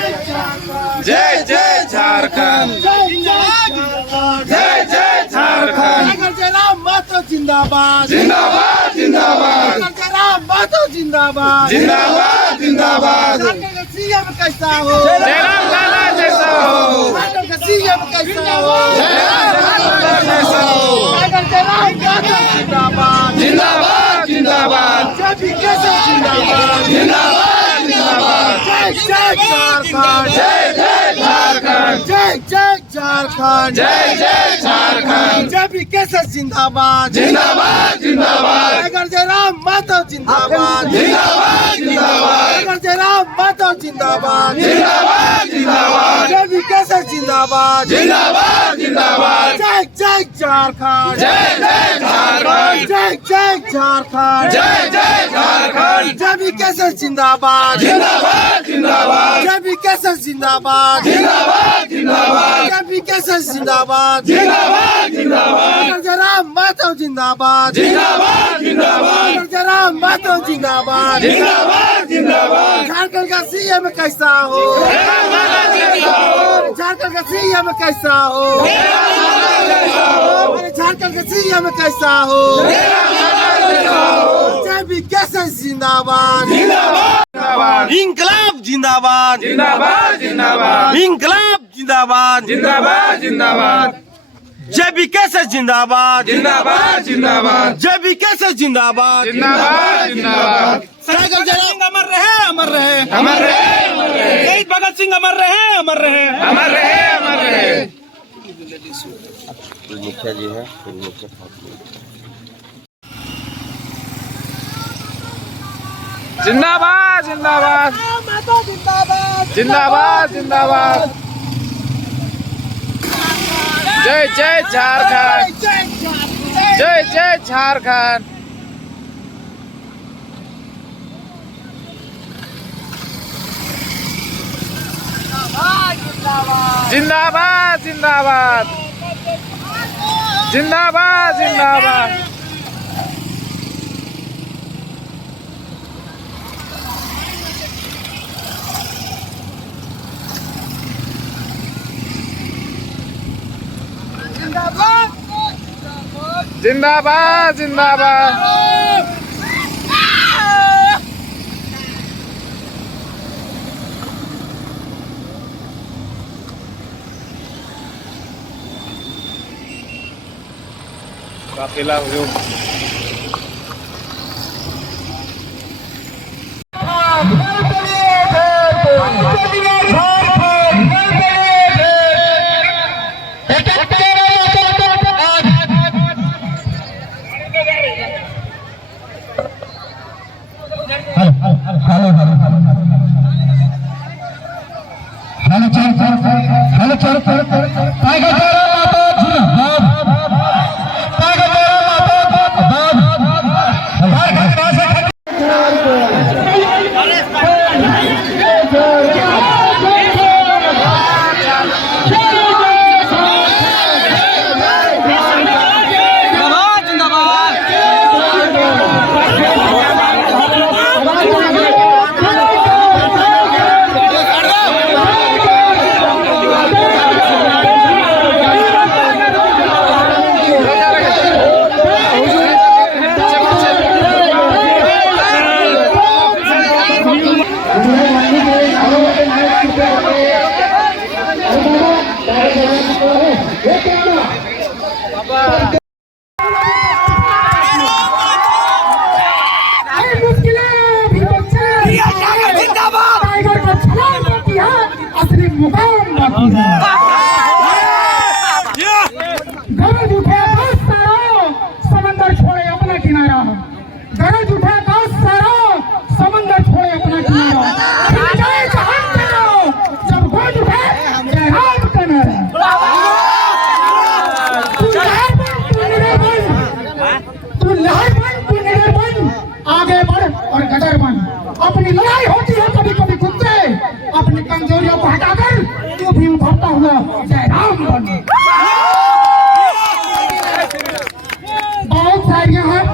जय जय झारखंड, जय जय झारखंड। जयराम महतो जिंदाबाद, जिंदाबाद जिंदाबाद, जयराम महतो जिंदाबाद, जिंदाबाद जिंदाबाद। सीएम कैसा हो, जयराम लाला जैसा हो, सीएम कैसा हो, जयराम लाला जैसा हो। जयराम महतो जिंदाबाद, जिंदाबाद जिंदाबाद, जय केसर जिंदाबाद, जिंदाबाद जिंदाबाद। जय जय झारखंड, जय जय झारखंड, जय जय झारखंड, जय जय झारखंड। जय केसर जिंदाबाद, जिंदाबाद जिंदाबाद, जयराम महतो जिंदाबाद, जिंदाबाद जिंदाबाद, जयराम महतो जिंदाबाद, जिंदाबाद जिंदाबाद, जय केसर जिंदाबाद, जिंदाबाद जिंदाबाद। जय जय झारखंड, जय जय झारखंड, जय जय झारखंड, जय जय झारखंड। जय केसर जिंदाबाद, जिंदाबाद जिंदाबाद, जय केसर जिंदाबाद, जिंदाबाद जिंदाबाद, जय केसर जिंदाबाद, जिंदाबाद जिंदाबाद, जयराम महतो जिंदाबाद, जिंदाबाद जिंदाबाद, जयराम महतो जिंदाबाद। जिंदाबाद जिंदाबाद। झारखंड का सीएम कैसा हो, झारखंड का सीएम कैसा हो, झारखंड का सीएम कैसा हो। जय केसर जिंदाबाद, जिंदाबाद इंकलाब जिंदाबाद, जिंदाबाद जिंदाबाद, इंकलाब जिंदाबाद, जिंदाबाद जिंदाबाद, जय केसर जिंदाबाद, जिंदाबाद जिंदाबाद, जय केसर जिंदाबाद, जिंदाबाद जिंदाबाद। टाइगर जयराम अमर रहे, अमर रहे, अमर रहे अमर रहे, शहीद भगत सिंह अमर रहे, अमर रहे, अमर रहे अमर रहे। मुखिया जी है, जिंदाबाद जिंदाबाद, जिंदाबाद जिंदाबाद, जय जय झारखंड, जय जय झारखंड। जिंदाबाद जिंदाबाद, जिंदाबाद जिंदाबाद, जिंदाबाद जिंदाबाद। काफिला हुजूम। गरज उठे बस सारो समंदर छोड़े अपना किनारा, गरज उठे बस सारो समंदर छोड़े अपना किनारा। जय जहान करो जब गरज उठे जयराम का नारा। तू लहर बन, तू निडर बन, आगे बढ़ और गदर बन। अपनी लड़ाई होती है कभी कभी खुद से, अपनी कमजोरियों को हटाकर तू भी उभरता हुआ जयराम बन। बहुत सारियां हैं,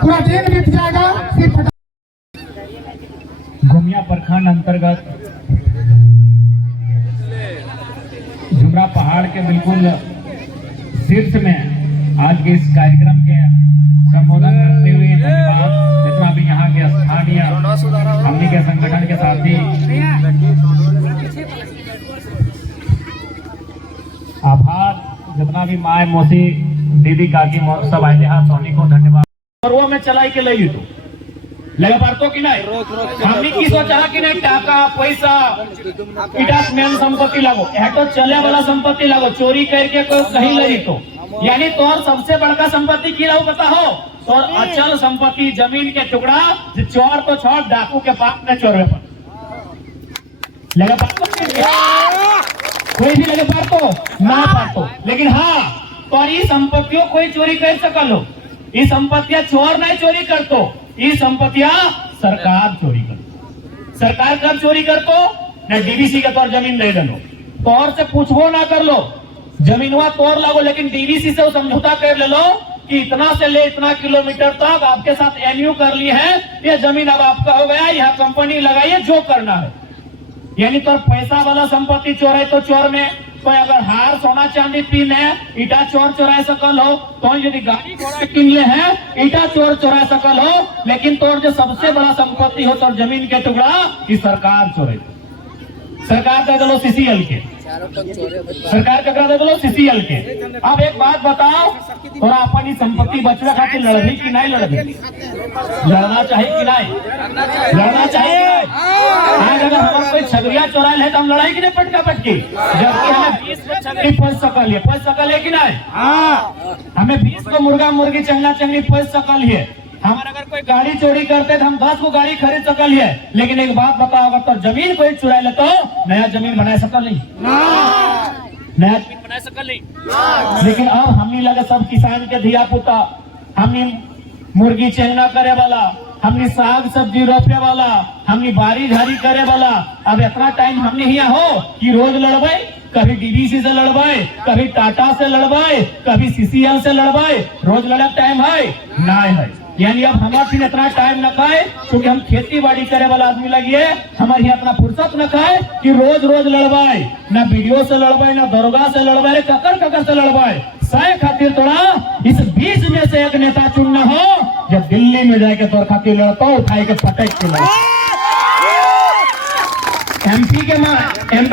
पूरा दिन बीत जाएगा। सिर्फ घुमिया प्रखंड अंतर्गत के बिल्कुल शीर्ष में आज के इस कार्यक्रम के संबोधन करते हुए धन्यवाद जितना भी यहाँ के स्थानीय हमनी के संगठन के साथी आभार जितना भी माए मौसी दीदी काकी सब आए यहाँ सोनी को धन्यवाद। और वो में चलाई के लगी तो लगा पारतो कि नहीं हमने की सोचा कि नहीं टाका पैसा इटास मेन संपत्ति लागो तो चले वाला संपत्ति लागो चोरी करके कोई कहीं लगी तो यानी तोर सबसे बड़का संपत्ति की रहो पता हो तोर अचल संपत्ति जमीन के टुकड़ा जो चोर तो छोड़ डाकू के पाप में चोर पर लगा पारतो कोई भी लगे पारतो ना पारतो लेकिन हाँ और ये संपत्तियों कोई चोरी कर सकलो ये संपत्तियां चोर नहीं चोरी करतो ये संपत्तियां सरकार चोरी करतो सरकार कब चोरी करतो न डीवीसी का तौर जमीन दे दो तौर से पूछबो ना कर लो जमीनवा तोड़ लागो लेकिन डीवीसी से वो समझौता कर ले लो कि इतना से ले इतना किलोमीटर तक आपके साथ एनयू कर लिए हैं ये जमीन अब आपका हो गया यहाँ कंपनी लगाइए जो करना है यानी तो पैसा वाला संपत्ति चोर है तो चोर में कोई अगर हार सोना चांदी पीन है ईटा चोर चोरा सकल हो तो यदि गाड़ी घोड़ा किन ले है ईटा चोर चोरा सकल हो लेकिन तोर जो सबसे बड़ा संपत्ति हो तो जमीन के टुकड़ा की सरकार चोरे सरकार दे दो सीसीएल के सरकार का दे दो सीसीएल के। अब एक बात बताओ थोड़ा अपनी संपत्ति बचने खातिर लड़भी कि नहीं लड़भी लड़ना चाहिए कि नहीं लड़ना चाहिए आज अगर हमारा कोई छगड़िया चोरा है तो हम लड़ाई की नहीं पटका पटकी जबकि हमें 20 को छगड़ी पच सकल है कि नहीं हमें 20 को मुर्गा मुर्गी चंगा चंगी पच सकल है हमारा अगर कोई गाड़ी चोरी करते तो हम 10 को गाड़ी खरीद सकल है लेकिन एक बात बताओ अगर तो जमीन कोई चुरा ले तो नया जमीन बना सकल नहीं नया जमीन बना सकल नहीं लेकिन अब हमने लगे सब किसान के धिया पुता हमने मुर्गी चेंगना करे वाला हमने साग सब्जी रोपे वाला हमने बारी झारी करे वाला अब इतना टाइम हमने यहाँ हो कि रोज लड़बे कभी डीवीसी से लड़वाए कभी टाटा से लड़वाए कभी सीसीएल से लड़वाए रोज लड़क टाइम है ना है यानी अब हमारे फिर इतना टाइम न खाए क्योंकि हम खेती बाड़ी करे वाला आदमी लगिए हमारे यहाँ इतना फुर्सत न खाए कि रोज रोज लड़वाए न वीडियो से लड़वाए न दरोगा से लड़वाए ककर से लड़वाए सह खातिर थोड़ा इस बीच में से एक नेता चुनना हो जब दिल्ली में जाके तोर खातिर लड़ता उठाए के पटक के लड़ एमपी के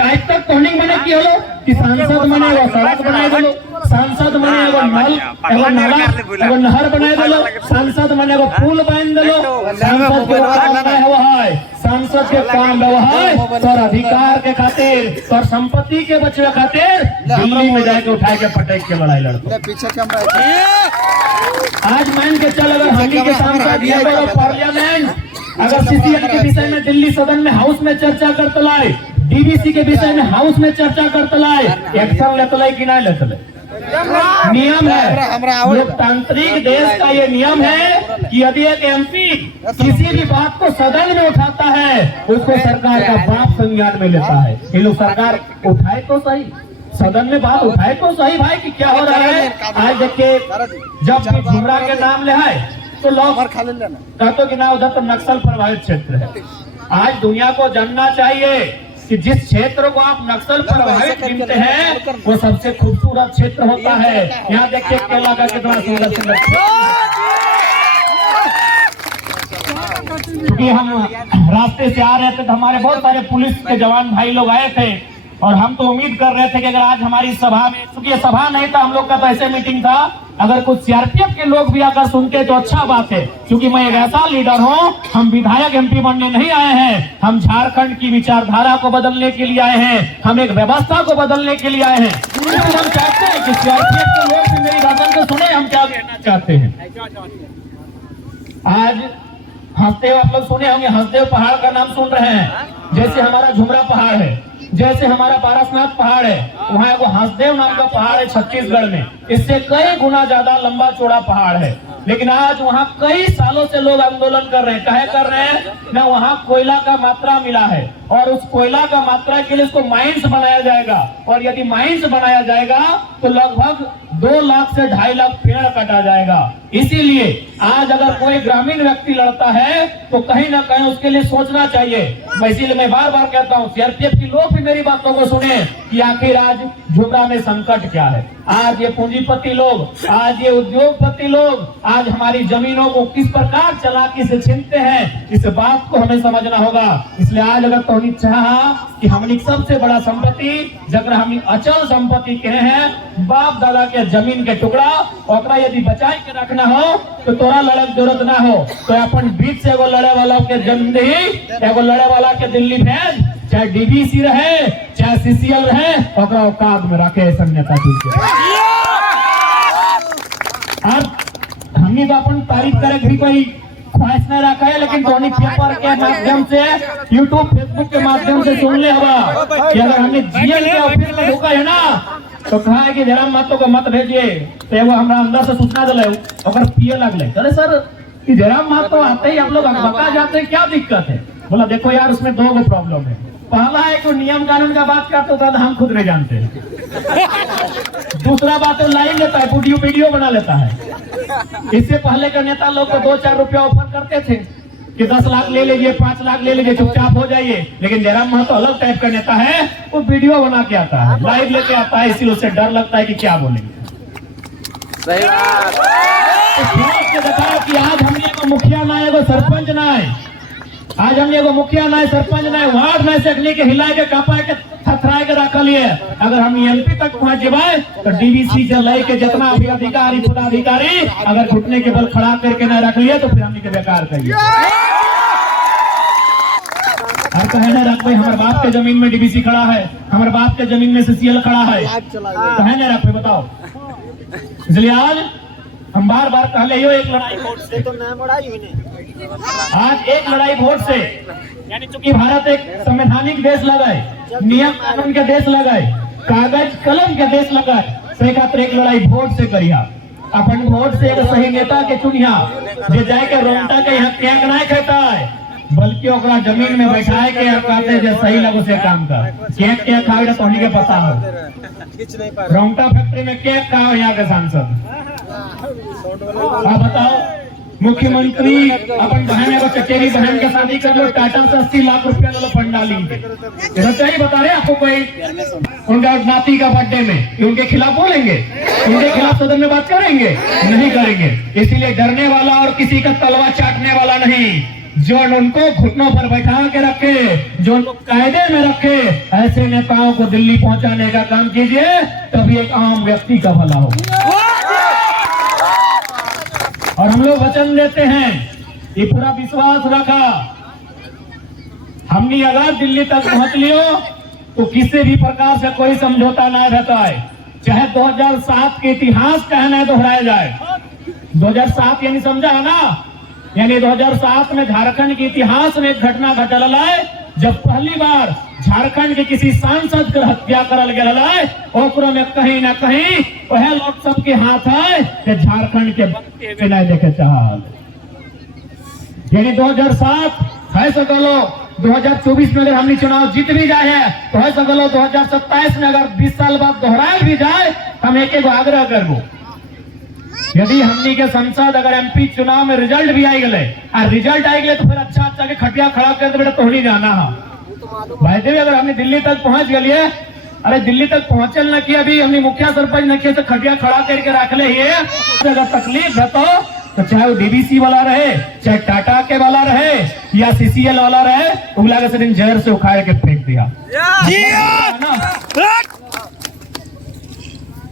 आज तक कौनिंग बने की हो कि सांसद बने वो सड़क बनाए दो सांसद बने एगो नल एगो नाला एगो नहर बनाए दो सांसद बने एगो पुल बांध दो सांसद के काम हुआ है सांसद के काम हुआ है तोर अधिकार के खातिर तोर संपत्ति के बचवे खातिर दिल्ली में जाके उठाए के पटक के लड़ाई लड़तो पीछे कैमरा आज मान के चल अगर हानि के सांसद पार्लियामेंट अगर सीसीएल के विषय में दिल्ली सदन में हाउस में चर्चा करते लाए डीवीसी के विषय में हाउस में चर्चा करते लाए एक्शन लेते लाए कि नहीं लेते लाए नियम है लोकतांत्रिक देश का ये नियम है कि यदि एक एमपी किसी भी बात को सदन में उठाता है उसको सरकार का बाप संज्ञान में लेता है ये लोग सरकार उठाए तो सही सदन में बात उठाए तो सही भाई कि क्या हो रहा है आज देखिए जब भी झुमरा के नाम ले है तो लोग कहते कि ना उधर तो नक्सल प्रभावित क्षेत्र है आज दुनिया को जानना चाहिए कि जिस क्षेत्र को आप नक्सल प्रभावित गिनते हैं वो सबसे खूबसूरत क्षेत्र होता है यहाँ देखिए केला का कितना सुंदर सुंदर क्योंकि हम रास्ते से आ रहे थे तो हमारे बहुत सारे पुलिस के जवान भाई लोग आए थे और हम तो उम्मीद कर रहे थे कि अगर आज हमारी सभा में चूंकि ये सभा नहीं था हम लोग का तो ऐसे मीटिंग था अगर कुछ सीआरपीएफ के लोग भी आकर सुनते तो अच्छा बात है क्योंकि मैं एक ऐसा लीडर हूं हम विधायक एमपी बनने नहीं आए हैं हम झारखंड की विचारधारा को बदलने के लिए आए हैं हम एक व्यवस्था को बदलने के लिए आए हैं हम चाहते हैं कि सीआरपीएफ के लोग भी मेरी भाषण को सुने हम क्या कहना चाहते हैं। आज हंसदेव आप लोग सुने होंगे हंसदेव पहाड़ का नाम सुन रहे हैं जैसे हमारा झुमरा पहाड़ है जैसे हमारा पारसनाथ पहाड़ है वहाँ एगो हंसदेव नाम का पहाड़ है छत्तीसगढ़ में इससे कई गुना ज्यादा लंबा चौड़ा पहाड़ है लेकिन आज वहाँ कई सालों से लोग आंदोलन कर रहे हैं काहे कर रहे हैं ना वहाँ कोयला का मात्रा मिला है और उस कोयला का मात्रा के लिए उसको माइंस बनाया जाएगा और यदि माइंस बनाया जाएगा तो लगभग 2 लाख से 2.5 लाख पेड़ काटा जाएगा। इसीलिए आज अगर कोई ग्रामीण व्यक्ति लड़ता है तो कहीं ना कहीं उसके लिए सोचना चाहिए। इसीलिए मैं बार बार कहता हूँ सीआरपीएफ के लोग भी मेरी बातों को सुने कि आखिर आज झुमरा में संकट क्या है। आज ये पूंजीपति लोग, आज ये उद्योगपति लोग आज हमारी जमीनों को किस प्रकार चालाकी से छीनते हैं, इस बात को हमें समझना होगा। इसलिए आज अगर तोहनी चाहा कि हमनी सबसे बड़ा संपत्ति जगह हमनी अचल संपत्ति कहे हैं, बाप दादा के जमीन के टुकड़ा, ओकरा यदि बचाए के रखना हो तो तोरा लड़े की जरूरत ना हो तो अपन बीच से एगो लड़े वाला के जमीन दी, एगो लड़े वाला के दिल्ली भेज, चाहे डीवीसी रहे चाहे सीसीएल रहे, ओकरा औकात में रखे ऐसा नेता चुन। अब हमने तो अपन तारीफ करे भी कोई ख्वाहिश नहीं रखा है, लेकिन धोनी पेपर के माध्यम से, यूट्यूब फेसबुक के माध्यम से सुन ले होगा कि अगर हमने जीएल के ऑफिस में ढोका है ना तो कहा है कि जयराम महतो को मत भेजिए, तो एगो हमरा अंदर से सूचना दिले और पिए लगले। अरे सर कि जयराम महतो आते ही आप लोग बता जाते हैं, क्या दिक्कत है? बोला देखो यार उसमें 2 प्रॉब्लम है। पहला है कि नियम कानून का बात करते होता है हम खुद नहीं जानते हैं। दूसरा बात है लाइन लेता है, वीडियो बना लेता है। इससे पहले के नेता लोग को 2-4 रुपया ऑफर करते थे कि 10 लाख ले लीजिए, 5 लाख ले लीजिए, चुपचाप हो जाइए। लेकिन जयराम महतो अलग टाइप का नेता है, वो वीडियो बना के आता है, लाइव लेके आता है, इसीलिए उससे डर लगता है कि क्या बोलेंगे। सही बात। तो बताओ कि आज हमने एगो मुखिया ना एगो सरपंच ना है, आज हमने एगो मुखिया ना सरपंच ना वार्ड में सकने के हिला के कापा के थरथराए के रखल है। अगर हम एमपी तक पहुंच जाए तो डीवीसी से लेके जितना भी अधिकारी पदाधिकारी अगर घुटने के बल खड़ा करके न रख लिए तो फिर हमने के बेकार करिए। और कहे न रख भाई हमारे बाप के जमीन में डीवीसी खड़ा है, हमारे बाप के जमीन में सीसीएल खड़ा है, कहे न रख भाई बताओ। इसलिए आज हम बार बार कहले यो एक लड़ाई वोट से तो आज एक लड़ाई वोट से, यानी चूंकि भारत एक संवैधानिक देश लगाए, नियम कानून के देश लगाए, कागज कलम के देश लगाए, से खातिर एक लड़ाई वोट से करिया। अपन वोट से एक सही नेता के चुनिया जे जाए के रोमटा के यहाँ कैंक नहीं कहता है, बल्कि ओकरा जमीन में बैठाए के कहते जो सही लगो से काम कर। कैंक क्या खाएगा तो के पता हो, रोमटा फैक्ट्री में कैंक कहा यहाँ के सांसद। आप बताओ मुख्यमंत्री अपन बहन को चचेरी बहन के शादी कर लो, टाटा से 80 लाख रुपया लो पंडाली सच्चाई बता रहे आपको। कोई उनका नाती का बर्थडे में उनके खिलाफ बोलेंगे, उनके खिलाफ सदन में बात करेंगे? नहीं करेंगे। इसीलिए डरने वाला और किसी का तलवा चाटने वाला नहीं, जो उनको घुटनों पर बैठा के रखे, जो उनको कायदे में रखे, ऐसे नेताओं को दिल्ली पहुंचाने का काम कीजिए, तभी एक आम व्यक्ति का भला हो। और हम लोग वचन देते हैं, ये पूरा विश्वास रखा, हमने अगर दिल्ली तक पहुंच लियो तो किसी भी प्रकार से कोई समझौता ना रहता है। चाहे 2007 के इतिहास कहना है दोहराया जाए। 2007 यानी समझा है ना, यानी 2007 में झारखंड के इतिहास में एक घटना घटल है, जब पहली बार झारखंड के किसी सांसद की हत्या करल गया है, ओकरो में कहीं ना कहीं वह लोग सबके हाथ है कि झारखंड के बनते हुए नहीं देखे चाहल। यानी 2007 है सकलो 2024 में अगर हमने चुनाव जीत भी जाए है तो है सकलो 2027 में अगर 20 साल बाद दोहराए भी जाए, हम एक आग्रह करबो, यदि हमनी के संसद अगर एमपी चुनाव में रिजल्ट भी आई गए और रिजल्ट आई गए तो फिर अच्छा के खटिया खड़ा कर बेटा तोहनी जाना है भाई देवी। अगर हमने दिल्ली तक पहुंच गए, अरे दिल्ली तक पहुंचल न किया, अभी हमने मुखिया सरपंच न किया तो खटिया खड़ा करके रख ले। अगर तकलीफ है तो चाहे वो डीवीसी वाला रहे, चाहे टाटा के वाला रहे या सीसीएल वाला रहे, उगला के दिन जहर से उखाड़ के फेंक दिया।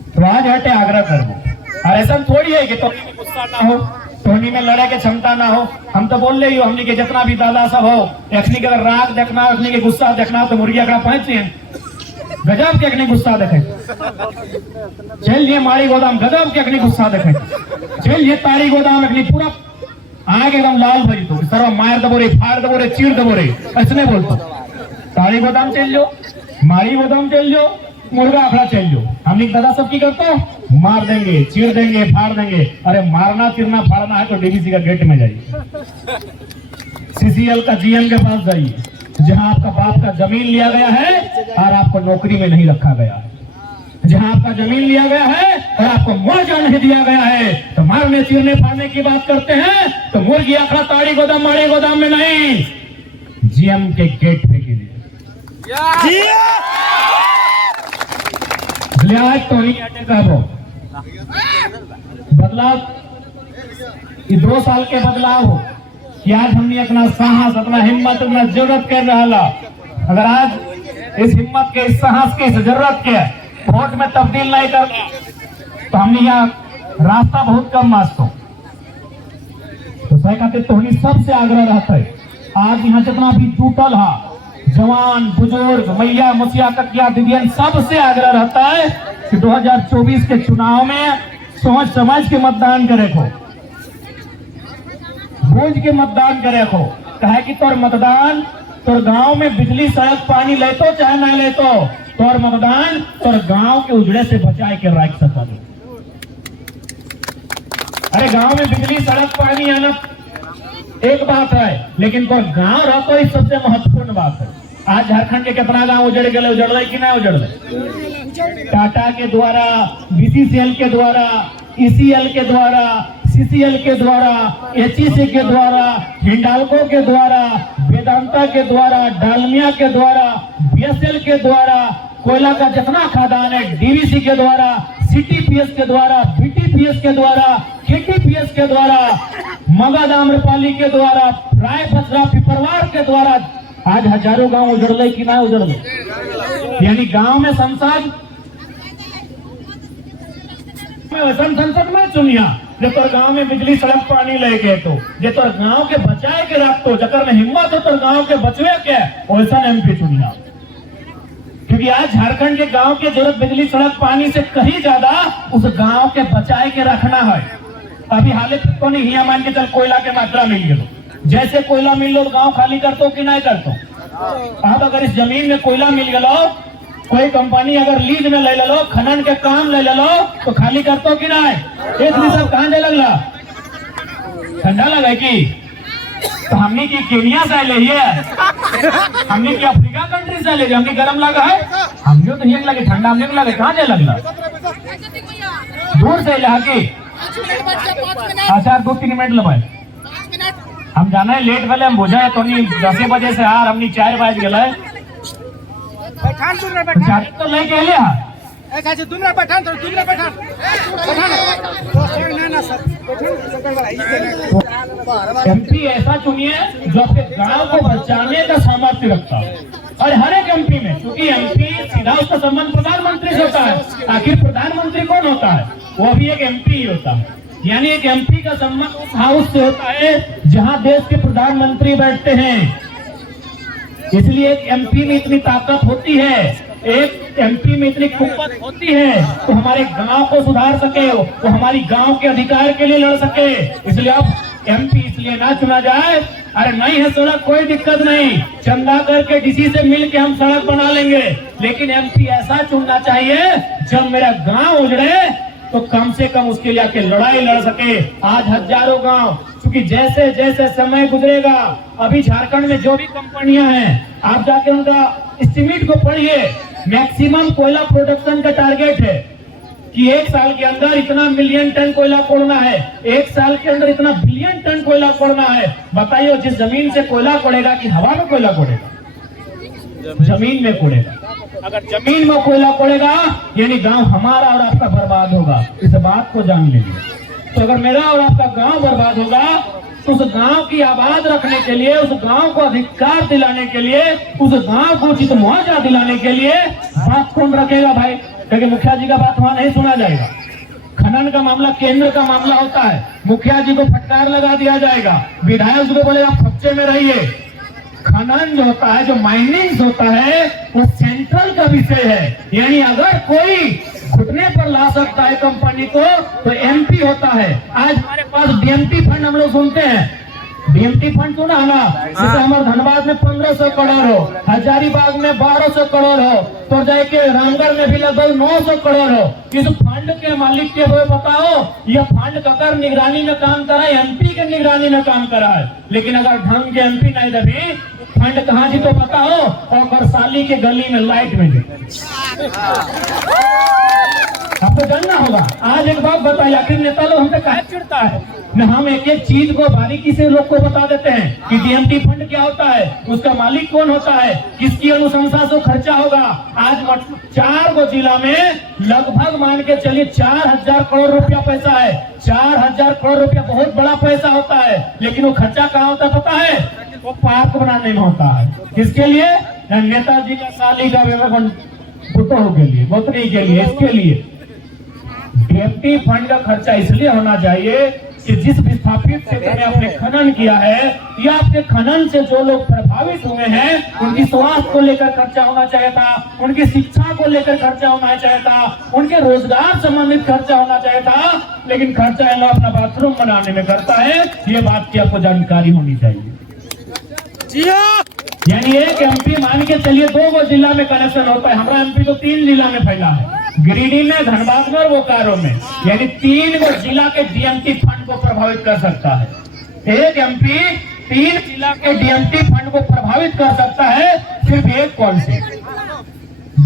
तो आज हटे आग्रह करो, और ऐसा थोड़ी है कि टोनी में गुस्सा ना हो, टोनी में लड़े के क्षमता ना हो। हम तो बोल रही हो हमने के जितना भी दादा सब हो, अखनी के अगर राग देखना, अखनी के गुस्सा देखना तो मुर्गिया का पहुंचे गजब के अखनी गुस्सा देखे, चलिए माड़ी गोदाम गजब के अखनी गुस्सा देखे, चलिए तारी गोदाम अखनी पूरा आगे एकदम लाल भरी तो सर्व मार दबो रे, फाड़ दबो रे, चीर दबो रे, ऐसे बोलते। तारी गोदाम चल जो, माड़ी गोदाम चल जो, मुर्गा अखड़ा चल जो, हमने दादा सब की करते मार देंगे, चीर देंगे, फाड़ देंगे। अरे मारना चीरना फाड़ना है तो डीवीसी का गेट में जाइए, सीसीएल का जीएम के पास जाइए, जहां आपका बाप का जमीन लिया गया है और आपको नौकरी में नहीं रखा गया है। जहां आपका जमीन लिया गया है और आपको मुआवजा नहीं दिया गया है, तो मारने चीरने फाड़ने की बात करते हैं तो मुर्गी आखड़ा ताड़ी गोदाम माड़ी गोदाम में नहीं, जीएम के गेट पे गिरी। बदलाव 2 साल के बदलाव हो कि आज हमने अपना साहस, अपना हिम्मत, अपना जरूरत कर रहा। अगर आज इस हिम्मत के, इस साहस के, इस जरूरत के वोट में तब्दील नहीं कर तो हमने यहाँ रास्ता बहुत कम मास्तो तो सही कहते तो सबसे आग्रह रहता है। आज यहाँ जितना भी जुटल है, जवान बुजुर्ग मैया मुखिया ककिया दीदियन, सबसे आग्रह रहता है कि 2024 के चुनाव में सोच समझ के मतदान करे को, बोझ के मतदान करे को। कहे कि तोर मतदान तोर गांव में बिजली सड़क पानी ले तो चाहे ना ले तो तोर मतदान तोर गांव के उजड़े से बचाए के रख सका। अरे गांव में बिजली सड़क पानी आना एक बात है, लेकिन तोर गांव रह तो ही सबसे महत्वपूर्ण बात है। आज झारखंड के कितना गांव उजड़ गए, उजड़ रहे कि ना उजड़ रहे? टाटा के द्वारा, बीसीसीएल के द्वारा, ईसीएल के द्वारा, सीसीएल के द्वारा, एचईसी के द्वारा, हिंडाल्को के द्वारा, वेदांता के द्वारा, डालमिया के द्वारा, बीएसएल के द्वारा, कोयला का जितना खदान है डीवीसी के द्वारा, सीटीपीएस के द्वारा, बीटीपीएस के द्वारा, केटीपीएस के द्वारा, मगध आम्रपाली के द्वारा, राय बसरा पिपरवार के द्वारा आज हजारों गांव उजड़ कि ना उजड़? यानी गांव में संसद संसद में चुनिया जो तोर गांव में बिजली सड़क पानी ले गए तो जो तोर गांव के बचाए के रख तो जकर में हिम्मत हो तोर गांव के बचवे के वैसा एमपी चुनिया। क्योंकि आज झारखंड के गांव की जरूरत बिजली सड़क पानी से कहीं ज्यादा उस गांव के बचाए के रखना है। अभी हालत तो नहीं हिया मान के चल कोयला के मात्रा मिल गए, जैसे कोयला मिल लो गांव खाली कर तो कि नहीं कर तो। अब अगर इस जमीन में कोयला मिल गया, कोई कंपनी अगर लीज में ले लो, खनन के काम ले लो तो खाली कर तो कि नहीं? एक सब कहां जाए लगला? ठंडा लगा कि तो हमने की केनिया से ले है, हमने की अफ्रीका कंट्री से ले, हमने गर्म लगा है, हमने तो ये लगे ठंडा, हमने लगे कहां जाए लगला? दूर से लगा के अच्छा 2-3 मिनट लगाए। हम जाना है लेट वाले, हम बुझा है तो नहीं 10 बजे से हार हमने 4 बज गए तो लेके ले एमपी ऐसा चुनिए जो अपने गांव को बचाने का सामर्थ्य रखता है। और हर एक एमपी में, क्योंकि एमपी सीधा उसका संबंध प्रधानमंत्री से होता है। आखिर प्रधानमंत्री कौन होता है? वो भी एक एमपी ही होता है। यानी एक एमपी का संबंध उस हाउस से होता है जहां देश के प्रधानमंत्री बैठते हैं। इसलिए एक एमपी में इतनी ताकत होती है, एक एमपी में इतनी कुव्वत होती है तो हमारे गांव को सुधार सके, वो हमारी गांव के अधिकार के लिए लड़ सके। इसलिए अब एमपी इसलिए ना चुना जाए, अरे नहीं है सड़क कोई दिक्कत नहीं, चंदा करके डीसी से मिल के हम सड़क बना लेंगे, लेकिन एमपी ऐसा चुनना चाहिए जब मेरा गांव उजड़े तो कम से कम उसके लिए आके लड़ाई लड़ सके। आज हजारों गांव, क्योंकि जैसे जैसे समय गुजरेगा, अभी झारखंड में जो भी कंपनियां हैं आप जाके उनका एस्टिमेट को पढ़िए, मैक्सिमम कोयला प्रोडक्शन का टारगेट है कि 1 साल के अंदर इतना मिलियन टन कोयला कोड़ना है, 1 साल के अंदर इतना बिलियन टन कोयला कोड़ना है। बताइए जिस जमीन से कोयला कोड़ेगा कि हवा में कोयला कोड़ेगा? जमीन में कोड़ेगा। अगर जमीन में कोयला कोड़ेगा यानी गांव हमारा और आपका बर्बाद होगा, इस बात को जान लीजिए। तो अगर मेरा और आपका गांव बर्बाद होगा तो उस गांव की आबाद रखने के लिए, उस गांव को अधिकार दिलाने के लिए, उस गांव को उचित मुआवजा दिलाने के लिए बात कौन रखेगा भाई? क्योंकि मुखिया जी का बात वहां नहीं सुना जाएगा। खनन का मामला केंद्र का मामला होता है, मुखिया जी को फटकार लगा दिया जाएगा, विधायक को बोले आप खच्चे में रहिए। खनन जो होता है, जो माइनिंग होता है, वो सेंट्रल का विषय है। यानी अगर कोई घुटने पर ला सकता है कंपनी को तो एमपी होता है। आज हमारे पास डीएमटी फंड हम लोग सुनते हैं, डीएमटी फंड सुना है ना? जैसे हमारे धनबाद में 1500 करोड़ हो, हजारीबाग में 1200 करोड़ हो, तो जाके रामगढ़ में भी लगभग 900 करोड़ हो। इस फंड के मालिक के वो बताओ, यह फंड ककर निगरानी में काम करा है, एमपी के निगरानी में काम करा है। लेकिन अगर ढंग के एमपी नहीं दबी, फंड कहाँ जी तो बताओ, और साली के गली में लाइट में आपको जानना होगा। आज एक बात बताइए, आखिर नेता लोग हमसे काहे चिढ़ता है न? हम एक एक चीज को बारीकी से लोग को बता देते हैं कि डीएमटी फंड क्या होता है, उसका मालिक कौन होता है, किसकी अनुशंसा से खर्चा होगा। आज 4 गो जिला में लगभग मान के चलिए 4000 करोड़ रुपया पैसा है। 4000 करोड़ रुपया बहुत बड़ा पैसा होता है, लेकिन वो खर्चा कहाँ होता है पता है? वो पार्क बनाने में होता है। किसके लिए? नेताजी का साली का पुतोह के लिए, बोतरी के लिए। इसके लिए डीएमटी फंड का खर्चा इसलिए होना चाहिए कि जिस विस्थापित क्षेत्र में आपने खनन किया है या आपके खनन से जो लोग प्रभावित हुए हैं, उनकी स्वास्थ्य को लेकर खर्चा होना चाहिए था, उनकी शिक्षा को लेकर खर्चा होना चाहिए था, उनके रोजगार संबंधित खर्चा होना चाहिए था। लेकिन खर्चा ये लोग अपना बाथरूम बनाने में करता है। ये बात की आपको जानकारी होनी चाहिए। यानी एक एमपी मान के चलिए 2 गो जिला में कनेक्शन होता है। हमारा एमपी तो 3 जिला में फैला है, गिरिडीह में, धनबाद में और बोकारो में। यानी 3 गो जिला के डीएमटी फंड को प्रभावित कर सकता है। एक एमपी 3 जिला के डीएमटी फंड को प्रभावित कर सकता है। सिर्फ एक कौन से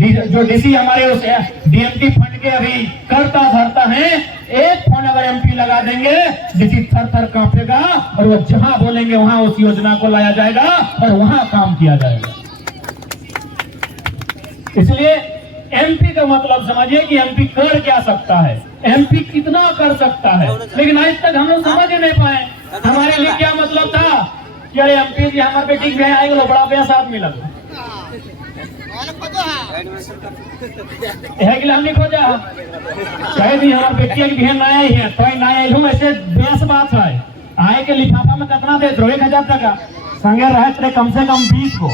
जो डीसी हमारे उस डीएमटी फंड के अभी करता धरता है, एक फोन अगर एमपी लगा देंगे, डीसी थर थर कांपेगा और वो जहां बोलेंगे वहां उस योजना को लाया जाएगा और वहां काम किया जाएगा। इसलिए एमपी का मतलब समझिए कि एमपी कर क्या सकता है, एमपी कितना कर सकता है। लेकिन आज तक हम लोग समझ ही नहीं पाए। हमारे लिए क्या मतलब था कि अरे एमपी जी हमारे बेटी के आएगा, बड़ा बेस आदमी लगा हमने खोजा चाहे भी हमारे बेटी की बहन आए है तो आई हूँ। ऐसे बेस बात है, आए के लिफाफा में कितना दे दो? 1000 टका संगे रहे कम से कम 20 को।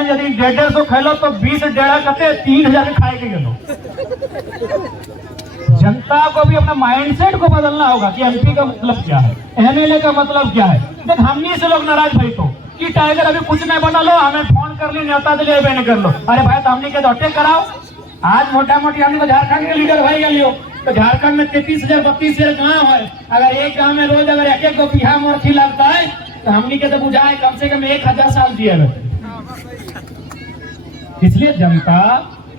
यदि 150 खेलो तो 20 डेढ़ करते 3000 खाए के गेलो। जनता को भी अपना माइंडसेट को बदलना होगा कि एमपी का मतलब क्या है, एमएलए का मतलब क्या है। देख हमनी से लोग नाराज भाई तो कि टाइगर अभी कुछ नहीं बना लो, हमें फोन कर ली न्योता दिले नहीं कर लो। अरे भाई तो हमने के दौटे कराओ। आज मोटा मोटी हमने तो झारखंड के लीडर भाई गलियो तो झारखंड में 33,000 32,000 गाँव है। अगर एक गाँव में रोज अगर एक गो बिहा मोरखी लगता है तो हमने के तो बुझाए कम से कम 1000 साल दिए। इसलिए जनता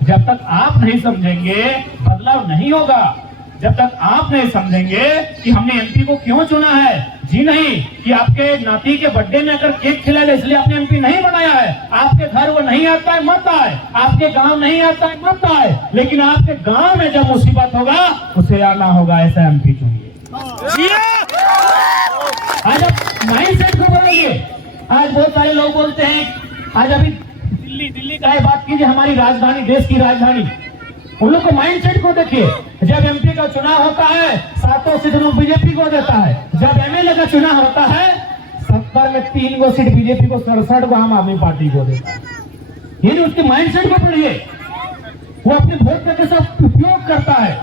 जब तक आप नहीं समझेंगे बदलाव नहीं होगा। जब तक आप नहीं समझेंगे कि हमने एमपी को क्यों चुना है, जी नहीं कि आपके नाती के बर्थडे में अगर केक खिलाए इसलिए आपने एमपी नहीं बनाया है। आपके घर वो नहीं आता है मत आए, आपके गांव नहीं आता है मत आए, लेकिन आपके गांव में जब मुसीबत होगा उसे आना होगा। ऐसा एमपी चुनिए। आज आप माइंडसेट को बदलिए। आज बहुत सारे लोग बोलते हैं, आज अभी दिल्ली का बात कीजिए, हमारी राजधानी, देश की राजधानी, उन लोग को माइंडसेट को देखिए। जब एमपी का चुनाव होता है 7 सीट बीजेपी को देता है। जब एमएलए का चुनाव होता है 70 में 3 गो सीट बीजेपी को, 67 को आम आदमी पार्टी को देता है। ये उसके माइंडसेट को पढ़िए। वो अपने वोट का कैसा उपयोग करता है।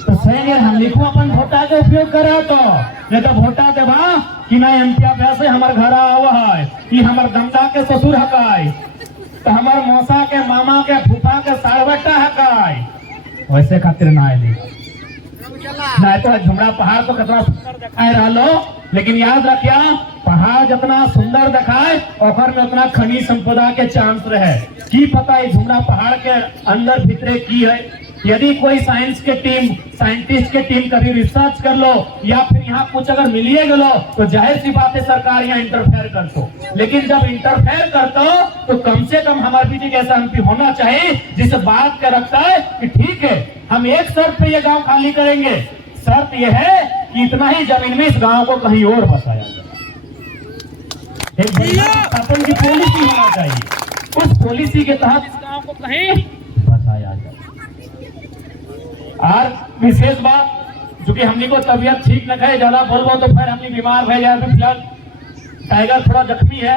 तो सही हम लिखो अपन वोटा का उपयोग कर रहा तो नहीं तो वोटा देवा कि ना एमपी पैसे हमारे घर आवा है कि हमारे गंगा के ससुर हकाय तो हमारे मौसा के मामा के फूफा के साड़बट्टा हकाय। वैसे खातिर ना आए ना तो झुमरा पहाड़ तो कितना सुंदर दिखाए रहा लो, लेकिन याद रखिया पहाड़ जितना सुंदर दिखाए और में उतना खनिज संपदा के चांस रहे। की पता है झुमरा पहाड़ के अंदर भीतरे की है। यदि कोई साइंस के टीम, साइंटिस्ट के टीम कभी रिसर्च कर लो या फिर यहाँ कुछ अगर मिलिए गलो तो जाहिर सी बात है सरकार यहाँ इंटरफेयर कर दो। लेकिन जब इंटरफेयर करते हो तो कम से कम हमारे बीच ऐसा एमपी होना चाहिए जिसे बात कर रखता है कि ठीक है हम एक शर्त पे ये गांव खाली करेंगे। शर्त यह है कि इतना ही जमीन में इस गांव को कहीं और बसाया जाए। एक शासन की पॉलिसी होना चाहिए, उस पॉलिसी के तहत इस गांव को कहीं बसाया जाए। और विशेष बात चूंकि हमने को तबियत ठीक न है, ज्यादा बोलबो तो फिर हमने बीमार हो जाए। फिलहाल टाइगर थोड़ा जख्मी है,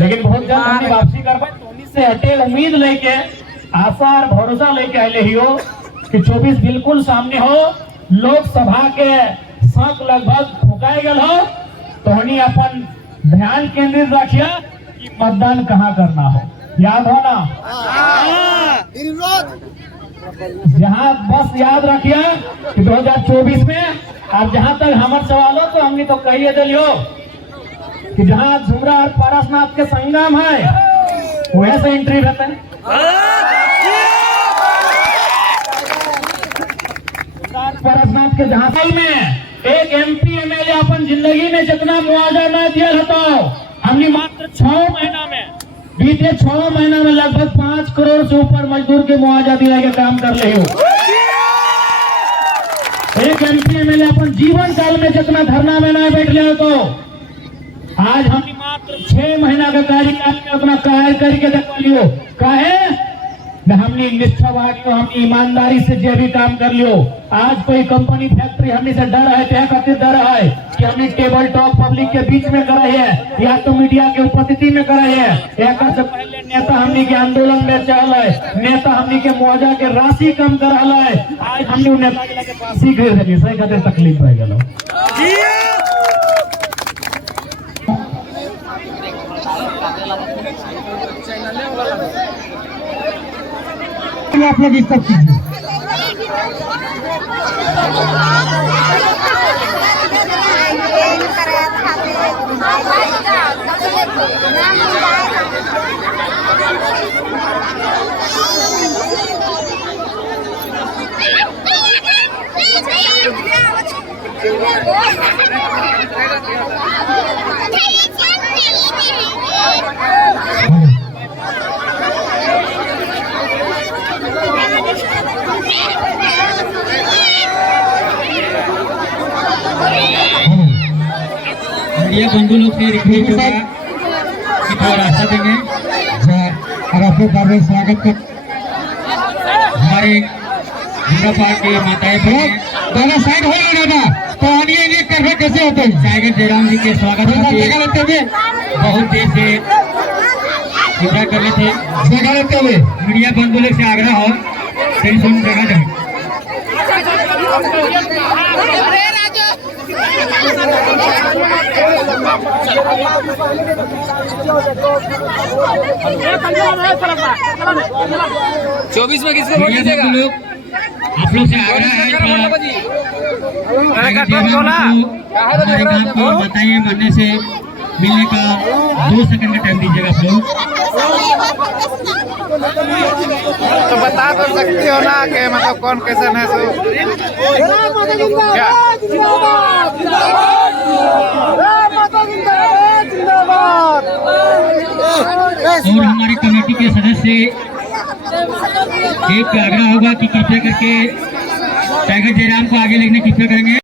लेकिन बहुत जल्द हमने वापसी करवाई तो से हटे उम्मीद लेके, आशा और भरोसा लेके आए ही हो कि 24 बिल्कुल सामने हो। लोकसभा के शक लगभग फुकाए गल हो तो हनी अपन ध्यान केंद्रित रखिए कि मतदान कहाँ करना हो। याद हो ना, जहाँ बस याद रखिए कि 2024 में अब जहाँ तक हमारे सवाल हो तो हमने तो कहिए दिलियो कि जहाँ झुमरा और पारसनाथ के संगम है वैसे एंट्री रहते हैं। बात के झांसी में एक MP MLA अपन जिंदगी में जितना मुआवजा न दिया हटाओ, हमने मात्र 6 महीना में, बीते 6 महीना में लगभग 5 करोड़ से ऊपर मजदूर के मुआवजा दिया के काम कर रहे हो। एक MP MLA अपन जीवन काल में जितना धरना में न बैठ ले तो आज हमने मात्र 6 महीना का कार्यकाल में अपना कार्य करके दिखा लियो। काहे हमने निष्ठावादी, हमने ईमानदारी से जो भी काम कर लियो। आज कोई कंपनी फैक्ट्री हमने से डर है, क्या खातिर डर है कि हमने टेबल टॉक पब्लिक के बीच में करे है या तो मीडिया के उपस्थिति में करे है, या से पहले नेता हमने के आंदोलन में चल है, नेता हमने के मुआवजा के राशि कम कर है। आज हमने नेता के पास सीख रहे सही खातिर तकलीफ रह गया। आप लोग इस सब कीजिए। मीडिया बंधु लोग से रिक्वेस्ट होगा कि थोड़ा रास्ता देंगे और आपके बारे स्वागत कर हमारे जिला पार्क के माताएं दोनों साइड हो रहा था तो आनिए ये करने कैसे होते हैं। टाइगर जयराम जी के स्वागत हुए बहुत देर से इंतजार कर रहे थे। जगह लेते हुए मीडिया बंधु लोग से आग्रह हो टेलीफोन जगह दें। चौबीस में किसको वोट दीजिएगा? आप लोग से आग्रह है हमारे गाँव को बताइए बनने से मिलने का 2 सेकंड का टाइम दीजिएगा आप लोग। तो बता तो सकते हो ना कि मतलब कौन कैसे है सो क्या? और हमारी कमेटी के सदस्य एक आग्रह होगा कि कृपया करके टाइगर जयराम को आगे लेने कृपया करेंगे।